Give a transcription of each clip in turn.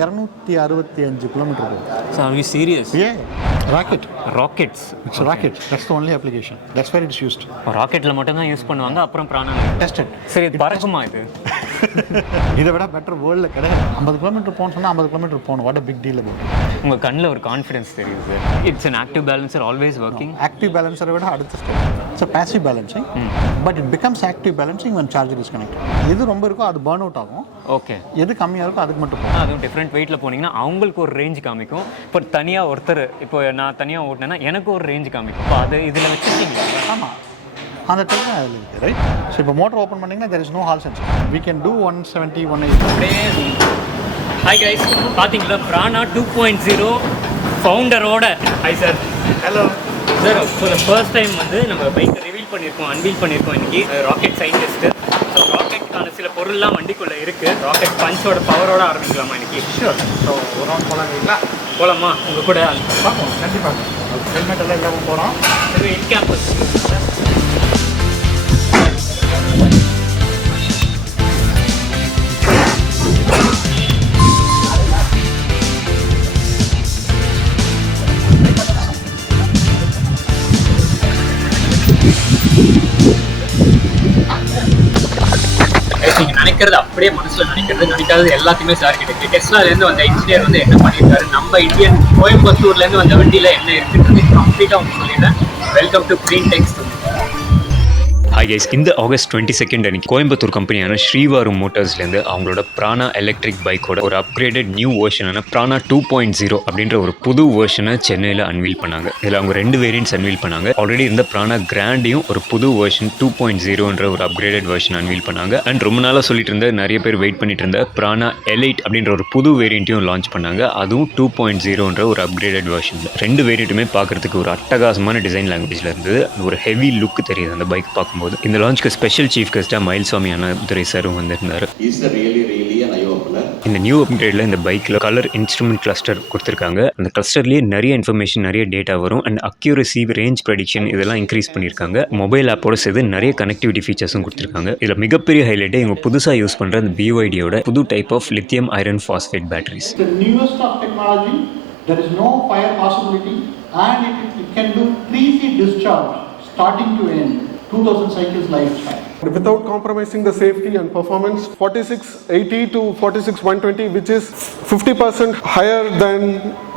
265 kilometers போகும். So are you serious? Yeah, rockets. It's a rocket. That's the only application. That's where it's used. ராக்கெட்ல மட்டும் தான் use பண்ணுவாங்க. அப்புறம் பிராணா Tested. சரி, இது பறக்குமா இது? இதை விட பெட்டர் வேர்ல்டில் கிடையாது. 50 கிலோமீட்டர் போகணும்னு சொன்னால் 50 கிலோமீட்டர் போகணும். What a big deal about. உங்கள் கண்ணில் ஒரு கான்ஃபிடன்ஸ் தெரியுது sir. It's an active balancer, always working. Active பேலன்சரை விட அடுத்த step it's passive balancing, but it becomes active balancing when charger is connected. எது ரொம்ப இருக்கோ அது பர்ன் அவுட் ஆகும். ஓகே. எது கம்மியாக இருக்கோ அதுக்கு மட்டும் போகும். அதுவும் டிஃப்ரெண்ட் வெயிட்டில் போனீங்கன்னா அவங்களுக்கு ஒரு ரேஞ்ச் காமிக்கும். இப்போ தனியாக ஒருத்தர், இப்போ நான் தனியாக ஓட்டினேன்னா எனக்கு ஒரு ரேஞ்ச் காமிக்கும். இப்போ அது இதில் வச்சுருக்கீங்களா? ஆமாம், அந்த டைம் அதில் இருக்குது, ரைட். ஸோ இப்போ மோட்டர் ஓப்பன் பண்ணிங்கன்னா there is no hall sensor. We can do 170, 180. Hi guys, பார்த்தீங்களா பிரானா 2.0 ஃபவுண்டரோட. Hi sir. Hello sir. For the first time வந்து நம்ம பைக்கை அன்வீல் பண்ணியிருக்கோம் இன்றைக்கி. Rocket scientist. ஸோ ராக்கெட்டுக்கான சில பொருள்லாம் வண்டிக்குள்ளே இருக்குது. ராக்கெட் பஞ்சோட பவரோட ஆரம்பிக்கலாமா இன்றைக்கி? ஷூர். ஸோ ஒரு ரவுண்ட் போகலாங்களா? போகலாமா உங்கள் கூட? பார்ப்போம், கண்டிப்பாக. ஹெல்மெட் எல்லாம் இல்லாமல் போகிறோம். இது இன் கேம்பஸ் சார். நீங்கள் நினைக்கிறது அப்படியே மனசில் நினைக்காதது எல்லாத்தையுமே சார் கிட்ட. டெஸ்லாலேருந்து வந்த இன்ஜினியர் வந்து என்ன பண்ணியிருக்காரு, நம்ம இந்தியன் கோயம்புத்தூர்லேருந்து வந்த வண்டியில் என்ன இருக்குன்றது கம்ப்ளீட்டாக அவங்க சொல்லிடுறேன். Welcome to Green Techs. Hi guys, இந்த ஆகஸ்ட் 22 அன்னைக்கு கோயம்புத்தூர் கம்பெனியான ஸ்ரீவாரு மோட்டர்ஸ்லேருந்து அவங்களோட பிரானா எலக்ட்ரிக் பைக்கோட ஒரு அப்கிரேடட் நியூ வெர்ஷனான பிரானா 2.0 அப்படின்ற ஒரு புது வெர்ஷனை சென்னையில் அன்வீல் பண்ணாங்க. இதில் அவங்க 2 வேரியன்ட்ஸ் அன்வீல் பண்ணாங்க. ஆல்ரெடி இருந்த பிரானா கிராண்டையும் ஒரு புது வெர்ஷன் 2.0ன்ற ஒரு அப்கிரேடட் வெர்ஷன் அன்வீல் பண்ணாங்க. அண்ட் ரொம்ப நாளாக சொல்லிட்டு இருந்த, நிறைய பேர் வெயிட் பண்ணிட்டு இருந்த பிரானா எலைட் அப்படின்ற ஒரு புது வேரியண்ட்டையும் லான்ச் பண்ணாங்க. அதுவும் 2.0ன்ற ஒரு அப்கிரேடட் வெர்ஷன். 2 வேரியண்ட்டுமே பார்க்கறதுக்கு ஒரு அட்டகாசமான டிசைன் லாங்குவேஜில் இருந்தது. ஒரு ஹெவி லுக் தெரியுது அந்த பைக் பார்க்கும்போது. இந்த லான்ச்க்கு ஸ்பெஷல் சீஃப் கெஸ்டா மயில்சாமி அண்ணாதுரை சாரும் வந்திருந்தாரு. இந்த நியூ அப்கிரேட்ல இந்த பைக்ல கலர் இன்ஸ்ட்ருமெண்ட் கிளஸ்டர் கொடுத்துருக்காங்க. அந்த கிளஸ்டர்லேயே நிறைய இன்ஃபர்மேஷன், நிறைய டேட்டா வரும். அண்ட் அக்யூரசி, ரேஞ்ச் ப்ரெடிக்ஷன் இதெல்லாம் இன்க்ரீஸ் பண்ணியிருக்காங்க. மொபைல் ஆப்போட சேர்த்து நிறைய கனெக்டிவிட்டி ஃபீச்சர்ஸும் கொடுத்துருக்காங்க. இதில் மிகப்பெரிய ஹைலைட்டே இவங்க புதுசாக யூஸ் பண்ணுற அந்த BYDயோட புது type of lithium iron phosphate batteries. Starting to end, 2000 cycles lifespan. Without compromising the safety and performance, 4680 to 46120, which is 50% higher than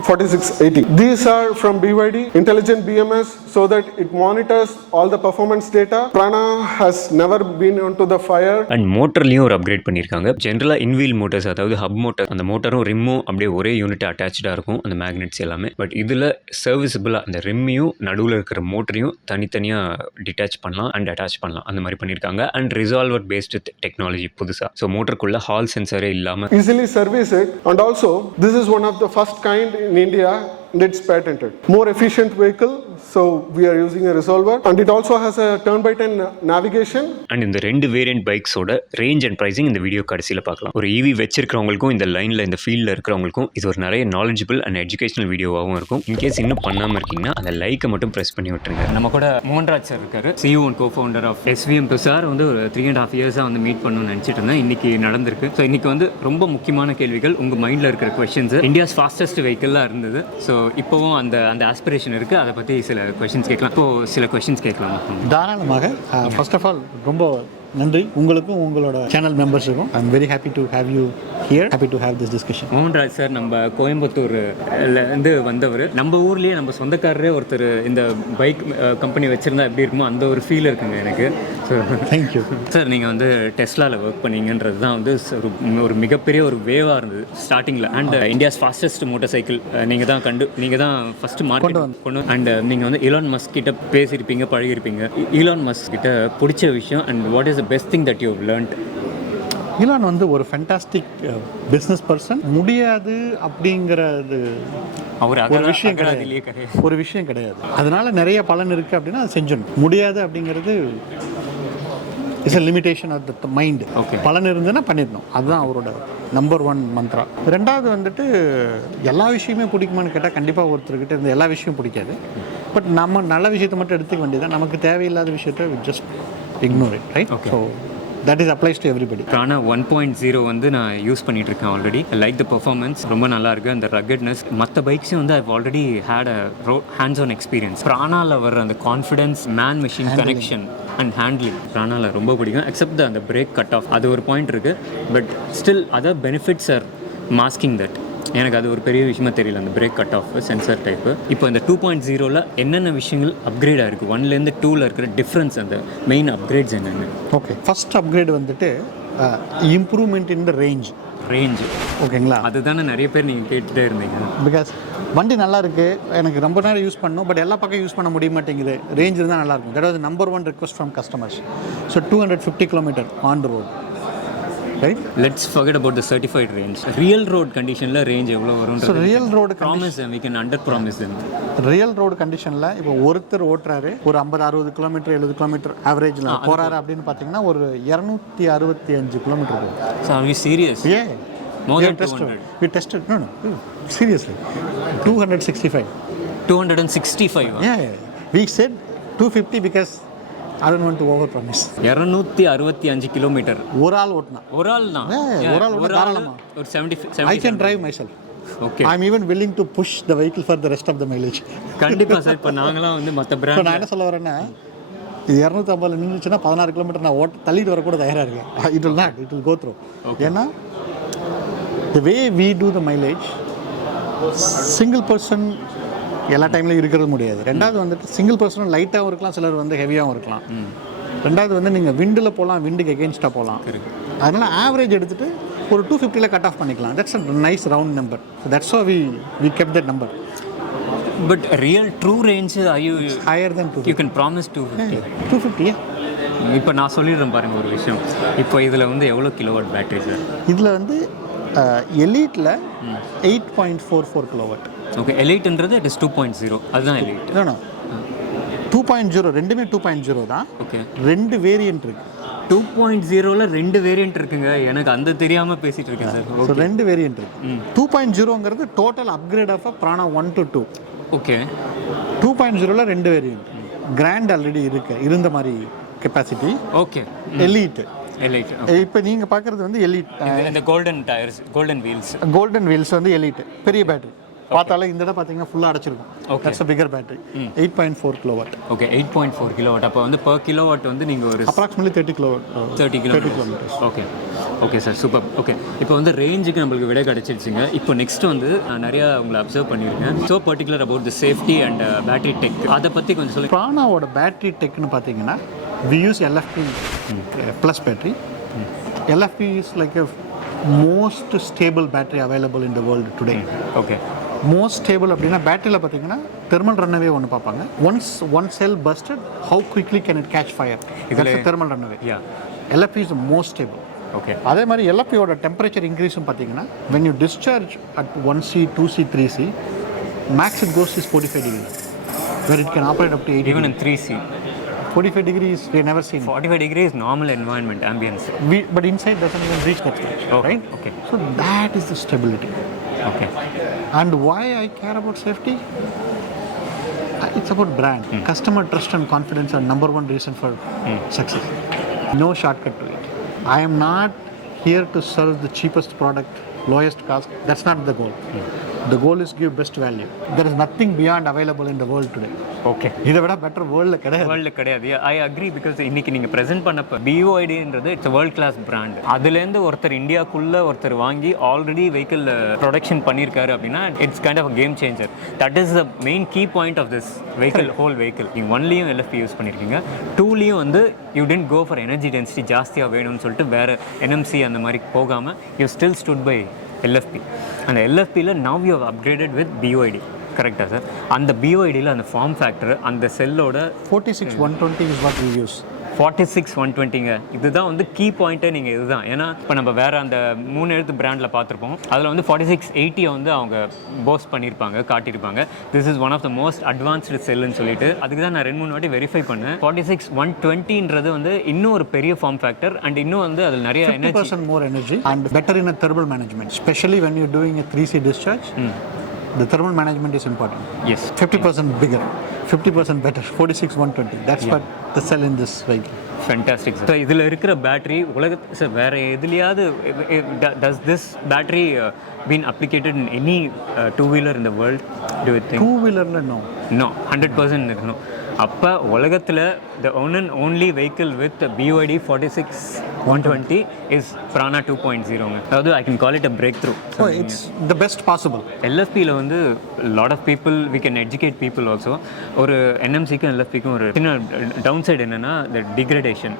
4680. These are from BYD, intelligent BMS, so that it monitors all the performance data. Prana has never been onto the fire. And மோட்டர்லையும் ஒரு upgrade பண்ணியிருக்காங்க. ஜென்ரலாக இன்வீல் motors, அதாவது hub motor, அந்த மோட்டரும் ரிம்மும் அப்படியே ஒரே unit அட்டாச்சாக இருக்கும், அந்த magnets எல்லாமே. பட் இதில் சர்வீசபிளாக அந்த ரிம்மையும் நடுவில் இருக்கிற மோட்டரையும் தனித்தனியாக டிட்டாச் பண்ணலாம் அண்ட் அட்டாச் பண்ணலாம், அந்த மாதிரி பண்ணியிருக்காங்க. அண்ட் ரிசால்வர் பேஸ்டு டெக்னாலஜி புதுசா. ஸோ மோட்டருக்குள்ள ஹால் சென்சரே இல்லாமல் easily service it. And also this is one of the first kind in India and it's patented. More efficient vehicle, so we are using a resolver, and it also has a turn by turn navigation. And இந்த 2 variant பைக்ஸோட range and pricing இந்த video கடைசியில் பார்க்கலாம். ஒரு EV வச்சிருக்கிறவங்களுக்கும் இந்த லைனில் இந்த ஃபீல்டில் இருக்கிறவங்களுக்கும் இது ஒரு நிறைய நாலேஜபிள் அண்ட் எஜுகேஷனல் வீடியோவாகவும் இருக்கும். இன்கேஸ் இன்னும் பண்ணாமல் இருக்கீங்கன்னா அந்த லைக்கை மட்டும் ப்ரெஸ் பண்ணி விட்டுருங்க. நம்ம கூட மோகன்ராஜ் சார் இருக்காரு, CEO and cofounder of SVM. Sir வந்து ஒரு 3.5 இயர்ஸாக வந்து மீட் பண்ணணும்னு நினச்சிட்டு இருந்தேன். இன்னைக்கு நடந்திருக்கு. ஸோ இன்னைக்கு வந்து ரொம்ப முக்கியமான கேள்விகள், உங்கள் மைண்டில் இருக்கிற கொஸ்டின்ஸ். இந்தியாஸ் ஃபாஸ்டஸ்ட் வெஹிக்கிளாக இருந்தது. ஸோ இப்போவும் அந்த ஆஸ்பிரேஷன் இருக்குது. அதை பற்றி சில கொஸ்டின்ஸ் கேட்கலாம். இப்போது சில கொஸ்டின்ஸ் கேட்கலாம் தாராளமாக. ஃபர்ஸ்ட் ஆஃப் ஆல் ரொம்ப நன்றி உங்களுக்கும் உங்களோட சேனல் மெம்பர்ஸுக்கும். I am very happy to have you here. Happy to have this discussion. Mohanraj sir நம்ம கோயம்புத்தூர்லேருந்து வந்தவர். நம்ம ஊர்லேயே நம்ம சொந்தக்காரரே ஒருத்தர் இந்த பைக் கம்பெனி வச்சுருந்தா எப்படி இருக்குமோ அந்த ஒரு ஃபீல் இருக்குங்க எனக்கு. So thank you sir. நீங்கள் வந்து டெஸ்லாவில் ஒர்க் பண்ணீங்கன்றது தான் வந்து ஒரு மிகப்பெரிய ஒரு வேவாக இருந்தது ஸ்டார்டிங்கில். And India's fastest motor cycle நீங்கள் தான் ஃபஸ்ட்டு மார்க்கெட் கொண்டு. அண்ட் நீங்கள் வந்து ஈலான் மஸ்க் கிட்ட பேசியிருப்பீங்க, பழகிருப்பீங்க. ஈலான் மஸ்க் கிட்ட பிடிச்ச விஷயம் and what is best thing that you have learned? Elon வந்து ஒரு ஃபேண்டாஸ்டிக் பிஸ்னஸ் பர்சன். முடியாது அப்படிங்கிறது ஒரு விஷயம் கிடையாது. அதனால நிறைய பலன் இருக்குது அப்படின்னா அது செஞ்சிடணும். முடியாது அப்படிங்கிறது it's a limitation of the mind. பலன் இருந்ததுன்னா பண்ணிடணும். அதுதான் அவரோட நம்பர் 1 மந்த்ரா. ரெண்டாவது வந்துட்டு எல்லா விஷயமே பிடிக்குமான்னு கேட்டால் கண்டிப்பாக ஒருத்தர்கிட்ட இருந்த எல்லா விஷயமும் பிடிக்காது. பட் நம்ம நல்ல விஷயத்தை மட்டும் எடுத்துக்க வேண்டியதான். நமக்கு தேவையில்லாத விஷயத்த just ignore it, right? Okay. So that is applies to everybody. Prana 1.0 வந்து நான் யூஸ் பண்ணிட்டு இருக்கேன் ஆல்ரெடி. லைக் த பெர்ஃபார்மன்ஸ் ரொம்ப நல்லா இருக்கு. அந்த ரக்கட்னஸ் மற்ற பைக்ஸும் வந்து I've already had a hands on experience. ப்ரானாவில் வர அந்த confidence, man machine connection and handling ப்ரானாவில் ரொம்ப பிடிக்கும். எக்ஸப்ட் அந்த பிரேக் கட் ஆஃப் அது ஒரு பாயிண்ட் இருக்குது. But still other benefits are masking that. எனக்கு அது ஒரு பெரிய விஷயமா தெரியல, அந்த brake cut off sensor type. இப்போ இந்த 2.0ல் என்னென்ன விஷயங்கள் அப்கிரேட் ஆகிருக்கு, 1லேருந்து 2ல் இருக்கிற டிஃப்ரென்ஸ், அந்த மெயின் அப்கிரேட்ஸ் என்னென்ன? ஓகே, ஃபஸ்ட் அப்கிரேட் வந்துட்டு இம்ப்ரூவ்மெண்ட் இன் த ரேஞ்ச். ஓகேங்களா, அதுதானே நிறைய பேர் நீங்கள் கேட்டுகிட்டே இருந்தீங்க. பிகாஸ் வண்டி நல்லா இருக்குது, எனக்கு ரொம்ப நேரம் யூஸ் பண்ணணும், பட் எல்லா பக்கம் யூஸ் பண்ண முடிய மாட்டேங்குது. ரேஞ்ச் இருந்தால் நல்லாயிருக்கும். That was number 1 request from customers. So 250 km on the road. Right? Let's forget about the certified range. Real road conditionல range எவ்வளோ வரும்? So real road promise them, we can under promise them. Real road conditionல இப்போ ஒருத்தர் ஓட்டுறாரு, ஒரு 50-60 km 70 km ஆவரேஜில் போகிறாரு அப்படின்னு பார்த்தீங்கன்னா ஒரு 265 km போகும். So are we serious? Yeah. More than 200. We tested. No. Seriously. 265. 265. Yeah. We said 250 because I don't want to over promise. 265 kilometre ஒரு ஆள் ஓட்டினா. ஒரு ஆள் தான். ஒரு ஆள் ஒரு 70. I can drive myself. Okay. I'm even willing to push the vehicle for the rest of the mileage. கண்டிப்பாக சார். இப்போ நாங்களாம் வந்து மற்ற பிராண்ட். இப்போ நான் என்ன சொல்ல வரேன்னா, இது 250 நின்றுச்சுன்னா 16 km நான் தள்ளிட்டு வர கூட தயாராக இருக்கேன். It will go through. ஏன்னா the way we do the mileage, single person எல்லா டைம்லையும் இருக்கிறது முடியாது. ரெண்டாவது வந்துட்டு சிங்கிள் பர்சனும் லைட்டாகவும் இருக்கலாம், சிலர் வந்து ஹெவியாகவும் இருக்கலாம். ரெண்டாவது வந்து நீங்கள் விண்டில் போகலாம், விண்டுக்கு எகெயின்ஸ்டாக போகலாம். அதனால் ஆவரேஜ் எடுத்துகிட்டு ஒரு 250ல் கட் ஆஃப் பண்ணிக்கலாம். That's a nice round number. That's how we kept that number. But real true range are you higher than 250? You can promise 250. 250, yeah. இப்போ நான் சொல்லிடுறேன் பாருங்கள் ஒரு விஷயம். இப்போ இதில் வந்து எவ்வளோ கிலோவாட் பேட்டரி சார்? இதில் வந்து எலீட்டில் 8.44 கிலோவாட். ஓகே, எலைட்ன்றது இட் இஸ் 2.0. அதுதான் எலைட். நோ 2.0 ரெண்டுமே 2.0 தான். ஓகே, 2 வேரியன்ட் இருக்கு. 2.0ல 2 வேரியன்ட் இருக்குங்க. எனக்கு அந்த தெரியாமல் பேசிகிட்டு இருக்கேன் சார். ஸோ 2 வேரியன்ட் இருக்கு. 2.0ங்கிறது total upgrade of Prana 1 to 2. Okay, 2.0ல 2 வேரியன்ட். கிராண்ட் ஆல்ரெடி இருந்த மாதிரி கெப்பாசிட்டி. Okay, elite. இப்போ நீங்கள் பார்க்குறது வந்து எலீட். இந்த கோல்டன் டயர்ஸ், கோல்டன் வீல்ஸ் வந்து எலீட். பெரிய பேட்டரி பார்த்தாலும் இந்த இடம் பார்த்தீங்கன்னா ஃபுல்லாக அடைச்சிருக்கும். That's a bigger battery. 8.4 kilowatt. Okay, 8.4 kilowatt. அப்போ வந்து per kilowatt வந்து நீங்கள் ஒரு approximately 30 kilometers. Okay sir, super. Okay, இப்போ வந்து ரேஞ்சுக்கு நம்மளுக்கு விட கிடச்சிருச்சுங்க. இப்போ நெக்ஸ்ட் வந்து நான் நிறையா உங்களை அப்சர்வ் பண்ணியிருக்கேன். So particular about the safety and battery tech, அதை பற்றி கொஞ்சம் சொல்லுங்கள். ப்ரானாவோட பேட்டரி டெக்னு பார்த்தீங்கன்னா we use LFP plus battery. LFP is like a most stable battery available in the world today. Okay. Most stable அப்படின்னா பேட்டரியில் பார்த்தீங்கன்னா தெர்மல் ரன்னவே ஒன்று பார்ப்பாங்க. Once one cell busted how quickly can it catch fire. It's thermal runaway. LFP is the most stable. Okay. அதே மாதிரி LFPயோட temperature இன்க்ரீஸும் பார்த்தீங்கன்னா when you discharge at 1C, 2C, 3C, max it goes is 45 degrees, where it can operate up to 80. Even in 3C. 45 degrees we never seen. 45 degrees normal environment ambience. But inside doesn't even reach that stage. Oh, right? Okay. So that is the stability. Okay. And why I care about safety? It's about brand. Customer trust and confidence are number 1 reason for success. No shortcut to it. I am not here to serve the cheapest product, lowest cost. That's not the goal. The goal is give best value. There is nothing beyond available in the world today. Okay, இதை விட better வேர்ல்டில் கிடையாது. I agree. Because இன்னைக்கு நீங்கள் present பண்ணப்போ BYDன்றது it's world class brand. அதுலேருந்து ஒருத்தர் இந்தியாவுக்குள்ளே ஒருத்தர் வாங்கி ஆல்ரெடி வெஹிக்கிள் ப்ரொடக்ஷன் பண்ணியிருக்காரு அப்படின்னா it's kind of game changer. That is the main key point of this vehicle, whole vehicle. நீங்கள் 1லேயும் LFP யூஸ் பண்ணியிருக்கீங்க, 2லேயும் வந்து you tend go for energy density ஜாஸ்தியாக வேணும்னு சொல்லிட்டு வேறு NMC அந்த மாதிரி போகாமல் you still stood by LFP. அந்த LFPயில் now you have upgraded with BYD. கரெக்டாக சார்? அந்த BYDயில் அந்த ஃபார்ம் ஃபேக்டர், அந்த செல்லோட 46120 is what we use. 46120ங்க. இதுதான் வந்து கீ பாயிண்ட்டே. நீங்கள் இதுதான், ஏன்னா இப்போ நம்ம வேறு அந்த 3 எழுத்து பிராண்டில் பார்த்துருப்போம். அதில் வந்து 4680 வந்து அவங்க போஸ்ட் பண்ணியிருப்பாங்க, காட்டியிருப்பாங்க. This is one of the most advanced செல்லுன்னு சொல்லிட்டு. அதுக்கு தான் நான் 2-3 வாட்டி வெரிஃபை பண்ணேன். 46120ன்றது வந்து இன்னும் ஒரு பெரிய ஃபார்ம் ஃபேக்டர் அண்ட் இன்னும் வந்து அதில் நிறைய 50% more energy and better in a thermal management, especially when you're doing a 3C discharge. The thermal management is important. Yes. 50% bigger, 50% better. 46120. That's what the cell in this vehicle. Fantastic sir. இதில் இருக்கிற battery உலகத்து sir வேறு எதுலையாவது does this battery been applicated in any two wheeler in the world do you think? டூ-வீலரில் no 100% இருக்கணும். அப்போ உலகத்தில் த only vehicle with BYD 46-120 is Prana 2.0. அதாவது I can call it a breakthrough. So it's the best possible. LFPல வந்து lot of people we can educate people also. ஒரு NMCக்கும் LFPக்கும் ஒரு சின்ன down side என்னென்னா the degradation.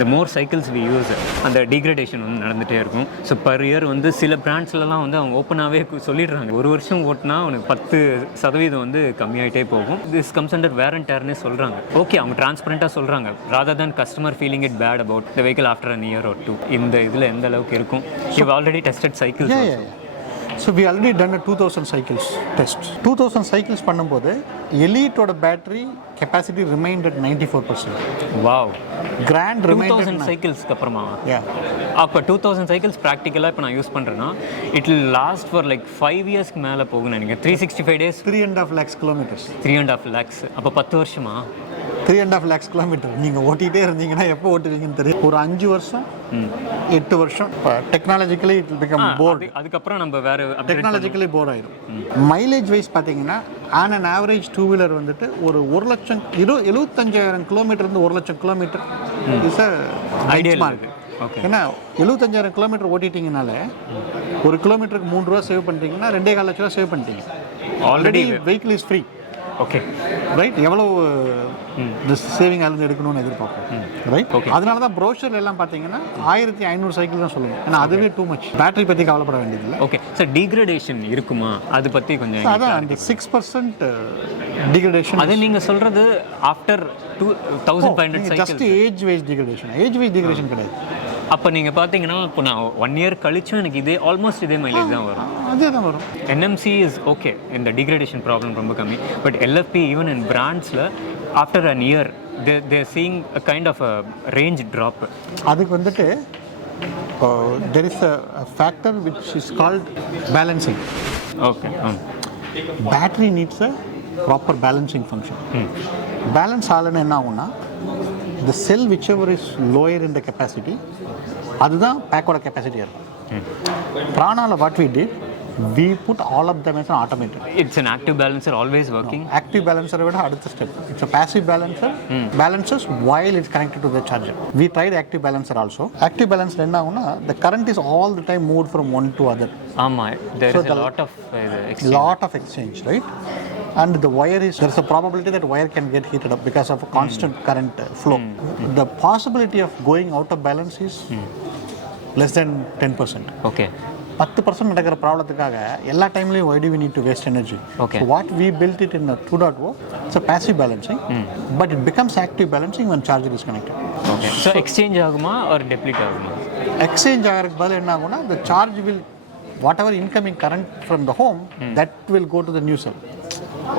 The more cycles we use, அந்த degradation வந்து நடந்துகிட்டே இருக்கும். ஸோ பர் இயர் வந்து சில பிராண்ட்ஸ்லாம் வந்து அவங்க ஓப்பனாகவே சொல்லிடுறாங்க, ஒரு வருஷம் ஓட்டினா அவனுக்கு 10% வந்து கம்மியாகிட்டே போகும். This comes under wear and டேர்னே சொல்கிறாங்க. ஓகே, அவங்க டிரான்ஸ்பரண்ட்டாக சொல்கிறாங்க, rather than customer feeling it bad about the vehicle after an year or two. இந்த இதில் எந்த அளவுக்கு இருக்கும்? You already tested cycles. So we already done a 2000 cycles test. 2000 cycles பண்ணும்போது எலீட்டோட battery capacity remained at 94%. Wow. Grand remained 2000 சைக்கிள்ஸ்க்கு அப்புறமா? Yeah. அப்போ 2000 சைக்கிள்ஸ் ப்ராக்டிக்கலாக இப்போ நான் யூஸ் பண்ணுறேன்னா it will last for like 5 இயர்ஸ்க்கு மேலே போகும்னு நினைக்கிறேன். 365 days, 3.5 lakhs kilometers. 3.5 lakhs. அப்போ 10 வருஷமா? 3.5 lakhs kilometer நீங்கள் ஓட்டிகிட்டே இருந்தீங்கன்னா எப்போ ஓட்டுவீங்கன்னு தெரியும். ஒரு 5 வருஷம் 8 வருஷம் டெக்னாலஜிக்கலி இட் வில் பிகம் போர். அதுக்கப்புறம் நம்ம வேறு டெக்னாலஜிக்கலி போர் ஆயிடும். மைலேஜ் வைஸ் பார்த்தீங்கன்னா ஆன் அன் ஆவரேஜ் டூ-வீலர் வந்துட்டு ஒரு 1,75,000 கிலோமீட்டர்லேருந்து 1,00,000 கிலோமீட்டர் இஸ் ஐடியல் மார்க். ஏன்னா 75,000 கிலோமீட்டர் ஓட்டிட்டிங்கனால ஒரு கிலோமீட்டருக்கு 3 ரூபா சேவ் பண்ணிட்டீங்கன்னா 2.25 லட்ச ரூபா சேவ் பண்ணிட்டீங்க. Already vehicle is free. Okay right. எவ்வளோ சேவிங் அதுலேருந்து எடுக்கணும்னு எதிர்பார்ப்போம். ரைட். ஓகே. அதனால தான் ப்ரோஷர் எல்லாம் பார்த்தீங்கன்னா 1500 சைக்கிள் தான் சொல்லுங்கள். ஏன்னா அதுவே டூ மச். பேட்டரி பற்றி கவலைப்பட வேண்டியதில்லை. ஓகே சார், டீக்ரடேஷன் இருக்குமா? அது பற்றி கொஞ்சம் அதான் அந்த 6% டீக்ரடேஷன். அது நீங்கள் சொல்கிறது after 2500 cycle. Just age wise degradation. Age wise degradation கிடையாது. அப்போ நீங்கள் பார்த்தீங்கன்னா இப்போ நான் 1 இயர் கழிச்சும் எனக்கு ஆல்மோஸ்ட் இதே மைலேஜ் தான் வரும். அதே தான் வரும். NMC இஸ் ஓகே, இந்த டிகிரடேஷன் ப்ராப்ளம் ரொம்ப கம்மி. பட் LFP ஈவன் இன் பிராண்ட்ஸில் after an year there seeing a kind of a range drop. அதுக்கு வந்துட்டு there is a factor which is called balancing. Okay. Battery needs a proper balancing function. Balance ஆகலைன்னு என்ன ஆகும்னா the cell whichever is lower in the capacity அதுதான் பேக்கோட கெப்பாசிட்டியாக இருக்கும். பிரானால what we did, we put all of them as an automated. It's an active balancer always working. No, active balancer விட அடுத்த step. It's a passive balancer. Balances while it's connected to the charger. We tried active balancer also. Active balancer என்ன ஆகும்னா the current is all the time moved from one to other. ஆமாம், there is a lot of exchange, right? And the wire is, there's a probability that wire can get heated up because of a constant current flow. The possibility of going out of balance is less than 10%. Okay. 10% நடக்கிற ப்ராப்ளத்துக்காக எல்லா டைம்லையும் why do we need to waste energy? Okay. So what we built it in the 2.0, it's a passive balancing, but it becomes active balancing when charger is connected. Okay. So exchange ஆகுமா or deplete ஆகுமா? Exchange ஆகிறதுக்கு பதில் என்ன ஆகும்னா the charge will, whatever incoming current from the home, that will go to the new cell.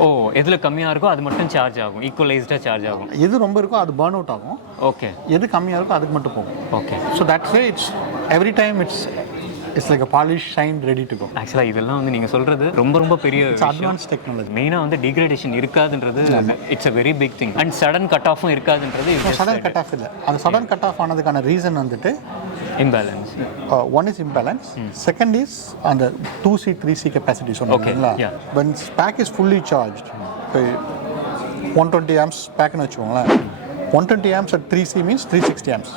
ஓ, எதில் கம்மியாக இருக்கோ அது மட்டும் சார்ஜ் ஆகும், ஈக்குவலைஸ்டாக சார்ஜ் ஆகும். எது ரொம்ப இருக்கோ அது பர்ன் அவுட் ஆகும். ஓகே. எது கம்மியாக இருக்கோ அதுக்கு மட்டும் போகும். Okay. So that's way it's every time it's like a polish shine ready to go. ஆக்சுவலாக இதெல்லாம் வந்து நீங்கள் சொல்கிறது ரொம்ப பெரிய அட்வான்ஸ் டெக்னாலஜி. மெயினாக வந்து டிகிரேடேஷன் இருக்காதுன்றது it's a very big thing. And sudden cut ஆஃபும் இருக்காதுன்றது. சடன் கட் ஆஃப் இல்லை. அந்த சடன் கட் ஆஃப் ஆனதுக்கான ரீசன் வந்துட்டு imbalance. One is imbalance. Second is on the 2C 3C capacity. So when pack is fully charged, 120 amps pack na vechukongla, 120 amps at 3C means 360 amps.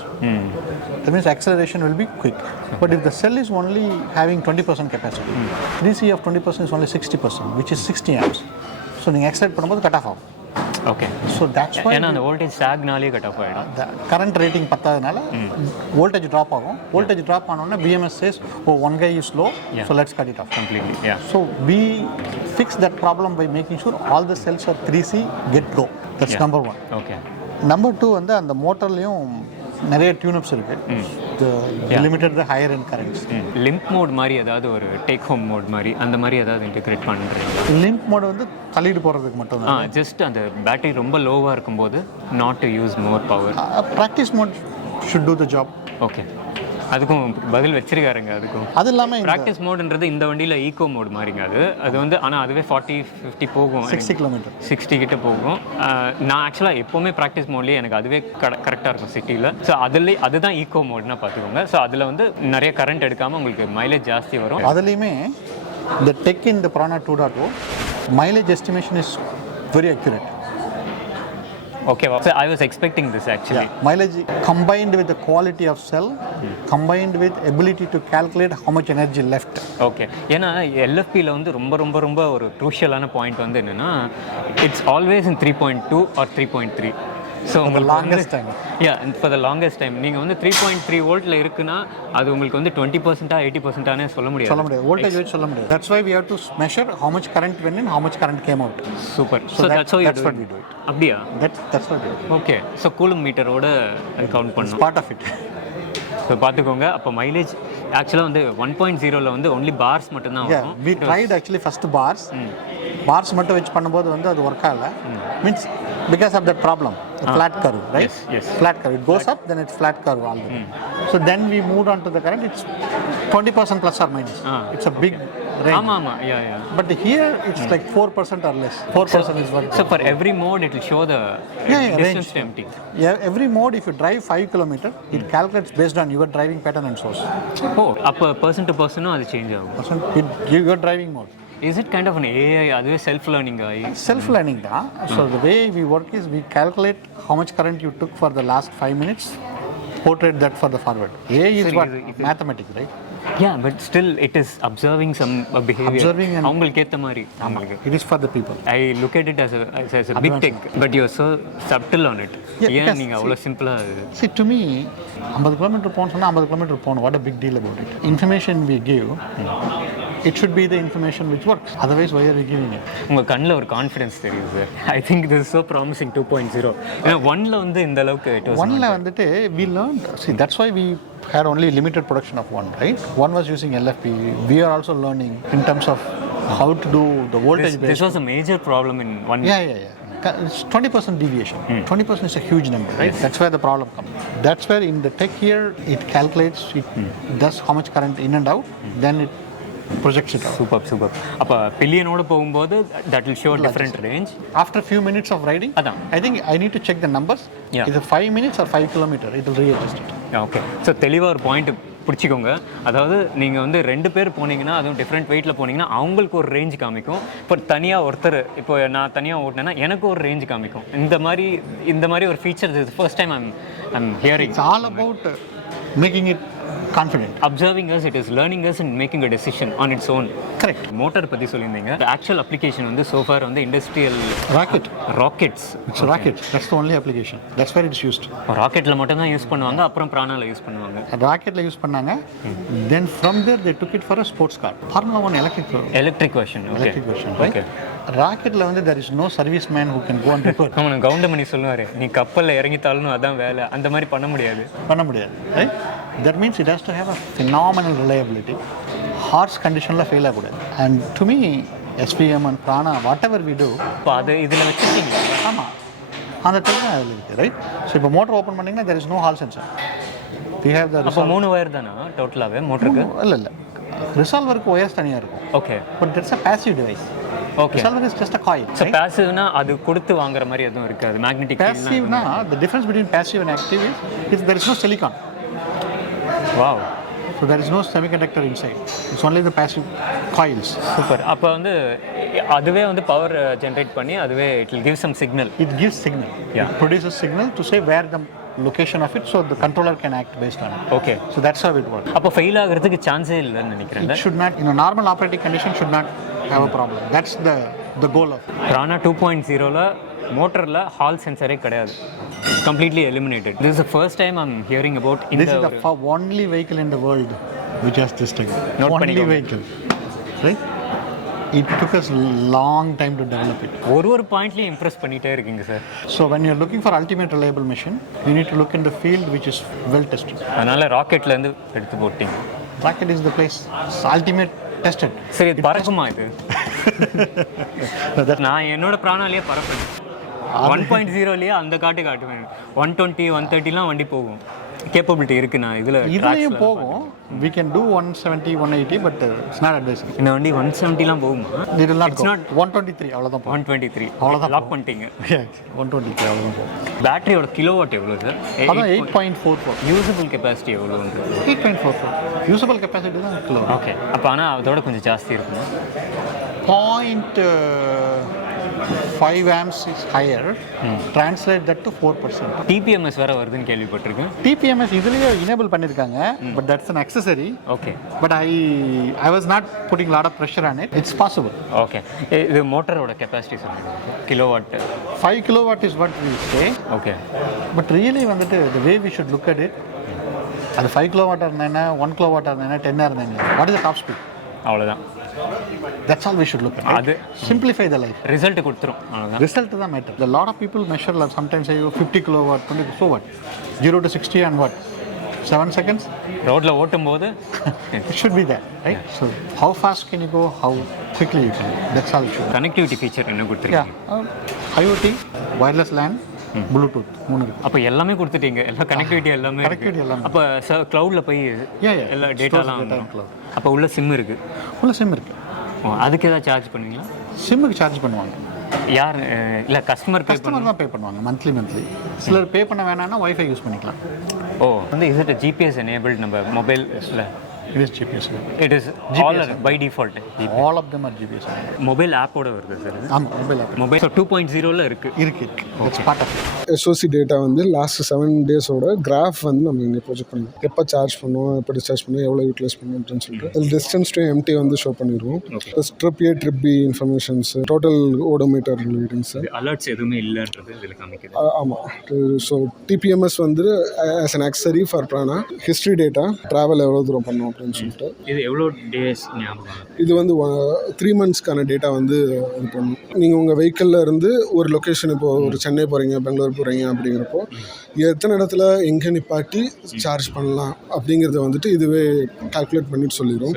That means acceleration will be quick. But if the cell is only having 20% capacity, 3C of 20% is only 60%, which is 60 amps. So நீங்க accelerate பண்ணும்போது cut off ஆகும். Okay. So that's why ஏன்னா அந்த voltage சாக்னாலே cut off ஆகிடும். Current rating பத்தாதனால voltage drop ஆகும். Voltage drop ஆனோன்னா BMS says, oh, one guy is slow, so let's cut it off completely. Yeah. So we fix that problem by making sure all the cells are 3C get low. That's number one. Okay. Number two வந்து அந்த மோட்டர்லேயும் நிறைய tuneups இருக்கு. Limited the higher end currents. Limp mode மாதிரி ஏதாவது ஒரு take home mode மாதிரி அந்த மாதிரி ஏதாவது இன்டிகிரேட் பண்ணுறீங்க? லிம்ப் மோட் வந்து தள்ளிட்டு போகிறதுக்கு மட்டும் தான். ஜஸ்ட் அந்த பேட்டரி ரொம்ப லோவாக இருக்கும்போது not to use more power. Practice mode should do the job. Okay. அதுக்கும் பதில் வச்சிருக்காருங்க. அதுக்கும் அது இல்லாமல் ப்ராக்டிஸ் மோடுன்றது இந்த வண்டியில் ஈகோ மோடு மாதிரிங்க. அது வந்து ஆனால் அதுவே 40-50 போகும், 60 கிலோமீட்டர் 60 கிட்ட போகும். நான் ஆக்சுவலாக எப்போவுமே ப்ராக்டிஸ் மோட்லேயே எனக்கு அதுவே கரெக்டாக இருக்கும் சிட்டியில். ஸோ அதுதான் ஈகோ மோட்னா பார்த்துக்கோங்க. ஸோ அதில் வந்து நிறைய கரண்ட் எடுக்காமல் உங்களுக்கு மைலேஜ் ஜாஸ்தி வரும். அதுலேயுமே இந்த டெக் இந்த Prana 2.0 mileage estimation is very accurate. Okay, so I was expecting this actually. Yeah. Mileage combined with the quality of cell, combined with ability to calculate how much energy left. Okay. ஏன்னா எல்எஃபியில் வந்து ரொம்ப ரொம்ப ரொம்ப ஒரு க்ரூஷியலான point வந்து என்னென்னா it's always in 3.2 or 3.3. So உங்களுக்கு longest time for the longest time நீங்கள் வந்து 3.3 வோல்ட்டில் இருக்குன்னா அது உங்களுக்கு வந்து 20% 80% சொல்ல முடியாது. வோல்டேஜ் வச்சு சொல்ல முடியாது. That's why we have to measure how much current went in, how much current came out. Super. So that's what we do it. அப்படியா? That's what we do. Okay. So coulomb மீட்டரோட count பண்ணணும். Part of it. So பார்த்துக்கோங்க. அப்போ mileage ஆக்சுவலாக வந்து 1.0ல வந்து only parse மட்டும்தான் வரும். We tried actually first bars மட்டும் வச்சு பண்ணும்போது வந்து அது ஒர்க் ஆகல. Means because of that problem, the flat curve, right? Yes. Flat curve. It goes up, then it's flat curve all the way. So then we moved on to the current. It's 20% plus or minus. It's a big range. ஆமா. Yeah. But here it's like 4% or less. 4% is what. So for every mode it will show the distance to empty. Yeah, every mode if you drive 5 km, it calculates based on your driving pattern and source. Oh, அப்போ person to person அது change ஆகும். Your driving mode. Is it kind of an AI? அதுவே self learning self learning தான். So the way we work is we calculate how much current you took for the last 5 minutes, portrait that for the forward. AI is what? Mathematics, right? Yeah, but still it is observing some behavior. Observing and அவங்களுக்கு ஏற்ற மாதிரி. It is for the people. I look at it as a big tech, but you are so subtle on it. ஏன் நீங்கள் அவ்வளோ சிம்பிளாக? See, to me 50 kilometre போகணும் சொன்னால் 50 kilometre போகணும். What a big deal about it. Information we give, it should be the information which works. Otherwise, why are we giving it? உங்கள் கண்ணில் ஒரு கான்ஃபிடன்ஸ் தெரியுது sir. I think this is so promising 2.0. ஏன்னா 1ல வந்து இந்த அளவுக்கு it was 1ல வந்துட்டு we learned. See, that's why we had only limited production of 1, right? 1 was using LFP. We are also learning in terms of how to do the voltage based. This was a major problem in 1. Yeah. It's 20% deviation. 20% is a huge number, right? That's where the problem comes. That's where in the tech here, it calculates, it does how much current in and out, then it projects it out. Super. அப்போ பில்லியனோட போகும்போது that will show a different range. After a few minutes of riding, I think I need to check the numbers. Yeah. Is it 5 minutes or 5 kilometers? It will readjust it. Okay. So தெளிவாக ஒரு point பிடிச்சிக்கோங்க. அதாவது நீங்கள் வந்து 2 பேர் போனீங்கன்னா அதுவும் different வெயிட்டில் போனீங்கன்னா அவங்களுக்கு ஒரு ரேஞ்ச் காமிக்கும். இப்போ தனியாக ஒருத்தர் இப்போ நான் தனியாக ஓட்டினேன்னா எனக்கு ஒரு ரேஞ்ச் காமிக்கும். இந்த மாதிரி ஒரு ஃபீச்சர் இது first time I'm hearing. It's all about making it confident. Observing us, it is learning us and making a decision on its own. Correct. Motor பற்றி சொல்லியிருந்தீங்க. The actual application வந்து so far வந்து industrial rockets. It's rocket. That's the only application. That's where it's used. ராக்கெட்டில் மட்டும் தான் use பண்ணுவாங்க. அப்புறம் பிரானால use பண்ணுவாங்க. ராக்கெட்டில் use பண்ணாங்க. Then from there they took it for a sports car. Formula 1 electric version. Right? ராக்கெட்டில் வந்து there is no serviceman who can go and repair. அவனுக்கு கவுண்டமணி சொல்லுவார், நீ கப்பலில் இறங்கித்தாலும் அதான் வேலை. அந்த மாதிரி பண்ண முடியாது. Right? That means it has to have a phenomenal reliability. Harsh conditionல ஃபெயில் ஆகக்கூடாது. And to me, SPM and Prana, whatever we do, இப்போ அது இதில் வச்சுருக்கீங்க. ஆமாம், அந்த டைம் அதில் இருக்குது. ரைட்? ஸோ இப்போ மோட்டர் ஓப்பன் பண்ணிங்கன்னா there is no hall sensor. We have the அப்போ 3 வயர் தானா டோட்டலாகவே மோட்டருக்கு? இல்லை ரிசால்வருக்கு ஒயர்ஸ் தனியாக இருக்கும். Okay. But that's a passive device. Okay. Resolver is just a coil. So passive-na அது கொடுத்து வாங்குற மாதிரி எதுவும் இருக்காது. Magnetic field. Passive-na, the difference between passive and active is there is no silicon. Wow. So there is no semiconductor inside. It's only the passive coils. Super. அப்போ வந்து அதுவே வந்து பவர் ஜெனரேட் பண்ணி அதுவே it will give some signal. It gives signal. Yeah. It produces signal to say where the location of it, so the controller can act based on it. Okay. So that's how it works. அப்போ fail ஆகிறதுக்கு சான்ஸே இல்லைன்னு நினைக்கிறேன். It should not, in a normal operating condition, should not have a problem. That's the goal of it. Prana 2.0ல மோட்டரில் hall சென்சரே கிடையாது. Completely eliminated. This is the first time I'm hearing about in this is the only vehicle in the world which has this thing. Only vehicle. Right? It took us long time to develop it. ஒரு பாயிண்ட்லயும் Impress பண்ணிட்டே இருக்கீங்க sir. So when you're looking for ultimate reliable machine, you need to look in the field which is well tested. அதனால ராக்கெட்ல இருந்து எடுத்து போட்டீங்க. Rocket is the place. It's ultimate tested. சரி, இது பறக்குமா இது? நான் என்னோட பிராணாலேயே பறப்பேன். 1.0லயே அந்த காட்டுவேன். 120 130லாம் வண்டி போகும். கேப்பபிலிட்டி இருக்கு. நான் இதுலயும் போகும். we can do 170 180 but it's not advisable. இந்த வண்டி 170லாம் போகுமா? it will not go. 123 அவ்வளவுதான். 123 அவ்வளவுதான். லாக் பண்ணிட்டீங்க. 123 அவ்வளவுதான் போகும். பேட்டரியோட கிலோவாட் எவ்வளவு சார்? அதான் 8.44. யூசபிள் கெபாசிட்டி எவ்வளவு வந்து? 8.44 யூசபிள் கெபாசிட்டி தான் கிலோ. ஓகே, அப்போ ஆனால் அதோட கொஞ்சம் ஜாஸ்தி இருக்குமா? 0.5 amps is higher. Translate that to 4%. TPMS வேற வருதுன்னு கேள்விப்பட்டிருக்கேன். TPMS இதுலயே enable பண்ணிருக்காங்க, but that's an accessory. Okay. But I was not putting a lot of pressure on it. It's possible. Okay. இது மோட்டரோட கெபாசிட்டி சொல்லுங்க. Kilowatt. 5 kilowatt is what we say. Okay. But really வந்துட்டு the way we should look at it, அது 5 kilowatt இருந்தா 1 kilowatt இருந்தா 10 இருந்தா what is the top speed? அவ்வளவுதான். That's all we should look at. அது simplify the life. Result கொடுத்துரும். அவ்வளவுதான். Result தான் matter. A lot of people measure like sometimes say 50 kilowatt 20, so what? 0 to 60 and what? 7 seconds? ரோட்ல ஓட்டும்போது It should be that, right? So how fast can you go? How quickly you can go? That's all it should be. Connectivity feature என்ன கொடுத்துருக்கீங்க? IoT, wireless LAN, Bluetooth, 3 இருக்கு. அப்போ எல்லாமே கொடுத்துட்டீங்க. எல்லா connectivity எல்லாமே இருக்கு. Connectivity எல்லாமே. அப்போ க்ளவுட்ல போய் எல்லா டேட்டாலாம் அப்போ உள்ள சிம் இருக்கு. உள்ள சிம் இருக்கு. அதுக்கு ஏதாவது சார்ஜ் பண்ணுவீங்களா? சிம்முக்கு சார்ஜ் பண்ணுவாங்க. யார் இல்லை கஸ்டமர் தான் பே பண்ணுவாங்க மந்த்லி. சிலர் பே பண்ண வேணாம்னா வைஃபை யூஸ் பண்ணிக்கலாம். ஓ வந்து இஸ் இட் ஜிபிஎஸ் எனேபிள்ட் நம்ம மொபைல்ஸில்? It is GPS. It is all by default. All of them are GPS. Mobile ஆப்போட வருது சார். ஆமாம், மொபைல் ஆப். மொபைல் 2.0ல இருக்கு. It's part of it. SOC data வந்து லாஸ்ட் 7 டேஸோட கிராஃப் வந்து நம்ம இங்கே ப்ரொஜெக்ட் பண்ணுவோம். எப்போ சார்ஜ் பண்ணுவோம், எப்போ டிஸ்சார்ஜ் பண்ணுவோம், எவ்வளோ யூட்டிலைஸ் பண்ணுவோம் அப்படின்னு சொல்லிட்டு அதில் டிஸ்டன்ஸ் டு எம்டி வந்து ஷோ பண்ணிடுவோம். Plus trip A trip B informations, total odometer readings, alerts எதுவுமே இல்லைன்றது இதில் காமிக்குது. ஆமாம். ஸோ டிபிஎம்எஸ் வந்து as an accessory for Prana, history data, travel எவ்வளோ தூரம் பண்ணோம் அப்படின்னு சொல்லிட்டு. இது எவ்வளோ டேஸ் ஞாபகம்? இது வந்து 3 monthsக்கான டேட்டா வந்து இது பண்ணும். நீங்கள் உங்கள் வெஹிக்கிளில் இருந்து ஒரு லொக்கேஷன், இப்போ ஒரு சென்னை போகிறீங்க, பெங்களூர் போகிறீங்க அப்படிங்கிறப்போ எத்தனை இடத்துல எங்கே நிப்பாட்டி சார்ஜ் பண்ணலாம் அப்படிங்கிறத வந்துட்டு இதுவே கால்குலேட் பண்ணிட்டு சொல்லிடும்.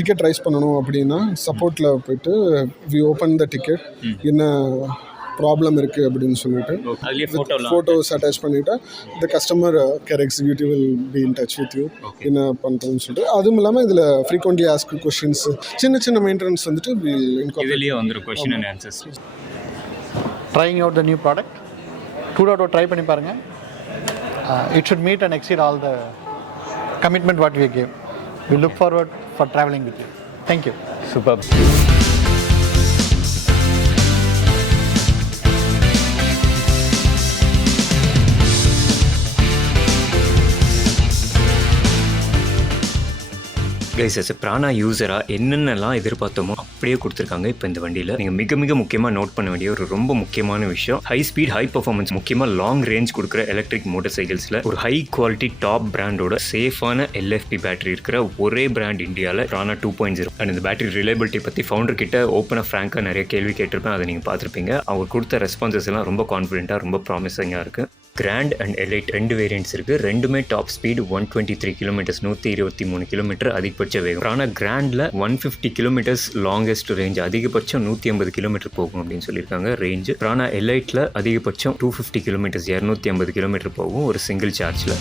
டிக்கெட் ரைஸ் பண்ணணும் அப்படின்னா சப்போர்ட்டில் போய்ட்டு வி ஓப்பன் த டிக்கெட், என்ன ப்ராப்ளம் இருக்குது அப்படின்னு சொல்லிட்டு ஃபோட்டோஸ் அட்டாச் பண்ணிவிட்டு the customer care executive will be in touch with you என்ன பண்ணுறதுன்னு சொல்லிட்டு. அதுவும் இல்லாமல் இதில் ஃப்ரீக்வெண்ட்லி ஆஸ்க் கொஷின்ஸ், சின்ன சின்ன மெயின்டெனன்ஸ் வந்துட்டு இதுலேயே வந்துடும் question and answers. Trying out the new product 2.0 try பண்ணி பாருங்கள். It should meet and exceed all the commitment what we gave. We look forward for traveling with you. Thank you. Superb. Guys, as a Prana யூஸராக என்னென்னலாம் எதிர்பார்த்தோமோ அப்படியே கொடுத்துருக்காங்க. இப்போ இந்த வண்டியில் நீங்கள் மிக மிக முக்கியமாக நோட் பண்ண வேண்டிய ஒரு ரொம்ப முக்கியமான விஷயம், ஹை ஸ்பீட் ஹை பர்ஃபார்மன்ஸ், முக்கியமாக லாங் ரேஞ்ச் கொடுக்குற எலக்ட்ரிக் மோட்டார் சைக்கிள்ஸில் ஒரு ஹை குவாலிட்டி டாப் பிராண்டோட சேஃபான LFP பேட்டரி இருக்கிற ஒரே பிராண்ட் இந்தியாவில் Prana 2.0. அண்ட் இந்த பேட்டரி ரிலையபிலிட்டி பற்றி ஃபவுண்டர் கிட்ட ஓப்பனாக ஃப்ராங்காக நிறைய கேள்வி கேட்டிருப்பேன், அதை நீங்கள் பார்த்துருப்பீங்க. அவர் கொடுத்த ரெஸ்பான்சஸ் எல்லாம் ரொம்ப கான்ஃபிடென்ட்டாக, ரொம்ப ப்ராமிசிங்காக இருக்குது. கிராண்ட் அண்ட் எலைட் 2 வேரியன்ட்ஸ் இருக்குது. ரெண்டுமே டாப் ஸ்பீடு 123 கிலோமீட்டர்ஸ், 123 கிலோமீட்டர் அதிகபட்ச வேகம். ஆனால் கிராண்டில் 150 கிலோமீட்டர்ஸ் லாங்கஸ்ட் ரேஞ்ச், அதிகபட்சம் 150 கிலோமீட்டர் போகும் அப்படின்னு சொல்லியிருக்காங்க ரேஞ்சு. Prana எலைட்டில் அதிகபட்சம் 250 கிலோமீட்டர்ஸ், 250 கிலோமீட்டர் போகும் ஒரு சிங்கிள் சார்ஜில்.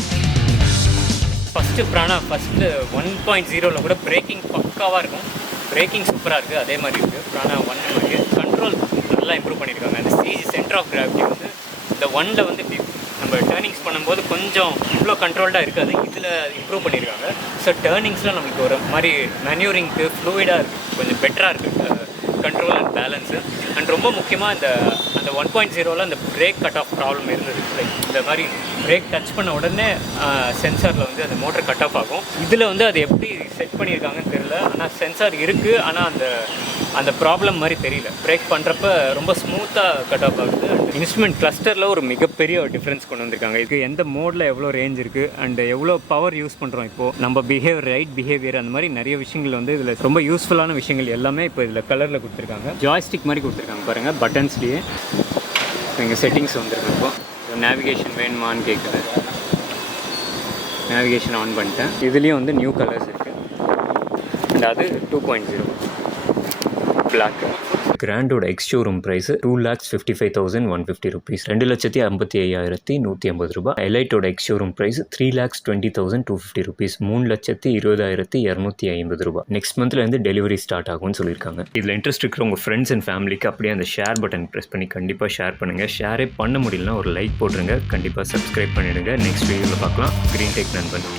ஃபஸ்ட்டு Prana 1.0ல கூட பிரேக்கிங் பக்காவாக இருக்கும். பிரேக்கிங் சூப்பராக இருக்குது. அதே மாதிரி இருக்குது Prana 1 மாதிரி. கண்ட்ரோல் நல்லா இம்ப்ரூவ் பண்ணியிருக்காங்க. அந்த சென்டர் ஆஃப் கிராவிட்டி வந்து இந்த 1ல் வந்து நம்ம டேர்னிங்ஸ் பண்ணும்போது கொஞ்சம் இவ்வளோ கண்ட்ரோல்டாக இருக்காது, இதில் இம்ப்ரூவ் பண்ணியிருக்காங்க. ஸோ டேர்னிங்ஸில் நமக்கு ஒரு மாதிரி மேன்யூரிங்க்கு ஃப்ளூயிடாக இருக்குது, கொஞ்சம் பெட்டராக இருக்குது கண்ட்ரோல் அண்ட் பேலன்ஸு. அண்ட் ரொம்ப முக்கியமாக அந்த 1.0ல் அந்த பிரேக் கட் ஆஃப் ப்ராப்ளம் இருந்தது. லைக் இந்த மாதிரி பிரேக் டச் பண்ண உடனே சென்சாரில் வந்து அந்த மோட்டர் கட் ஆஃப் ஆகும். இதில் வந்து அது எப்படி செட் பண்ணியிருக்காங்கன்னு தெரியல, ஆனால் சென்சார் இருக்குது, ஆனால் அந்த ப்ராப்ளம் மாதிரி தெரியல. பிரேக் பண்ணுறப்ப ரொம்ப ஸ்மூத்தாக கட் ஆஃப் ஆகுது. அண்ட் இன்ஸ்ட்ருமெண்ட் கிளஸ்டரில் ஒரு மிகப்பெரிய டிஃப்ரென்ஸ் கொண்டு வந்திருக்காங்க. இதுக்கு எந்த மோடில் எவ்வளோ ரேஞ்ச் இருக்குது அண்ட் எவ்வளோ பவர் யூஸ் பண்ணுறோம், இப்போது நம்ம ரைட் பிஹேவியர், அந்த மாதிரி நிறைய விஷயங்கள் வந்து இதில் ரொம்ப யூஸ்ஃபுல்லான விஷயங்கள் எல்லாமே இப்போ இதில் கலரில் கொடுத்துருக்காங்க. ஜாய்ஸ்டிக் மாதிரி கொடுத்துருக்காங்க பாருங்கள், பட்டன்ஸ்லேயே. இங்கே செட்டிங்ஸ் வந்துருக்கு. இப்போ நேவிகேஷன் வேணுமான்னு கேட்குது. நேவிகேஷன் ஆன் பண்ணிட்டேன். இதுலேயும் வந்து நியூ கலர்ஸ் இருக்குது. அண்ட் அது 2.0. பிளாக். கிராண்டோட எக்ஸ்-ஷோரூம் ப்ரைஸ் 2,55,150 rupees, 2,55,150 ரூபாய். எலைட்டோட எக்ஸ்-ஷோரூம் ப்ரைஸ் 3,20,250 rupees, 3,20,250 ரூபாய். நெக்ஸ்ட் மந்த்ல இருந்து டெலிவரி ஸ்டார்ட் ஆகும்னு சொல்லியிருக்காங்க. இதில் இன்ட்ரெஸ்ட் இருக்கிற உங்கள் ஃப்ரெண்ட்ஸ் அண்ட் ஃபேமிலிக்கு அப்படியே அந்த ஷேர் பட்டன் ப்ரெஸ் பண்ணி கண்டிப்பாக ஷேர் பண்ணுங்கள். ஷேரே பண்ண முடியலனா ஒரு லைக் போட்டுருங்க. கண்டிப்பாக சப்ஸ்கிரைப் பண்ணிடுங்க. நெக்ஸ்ட் வீடியோவில் பார்க்கலாம். கிரீன் டெக் நண்பன்.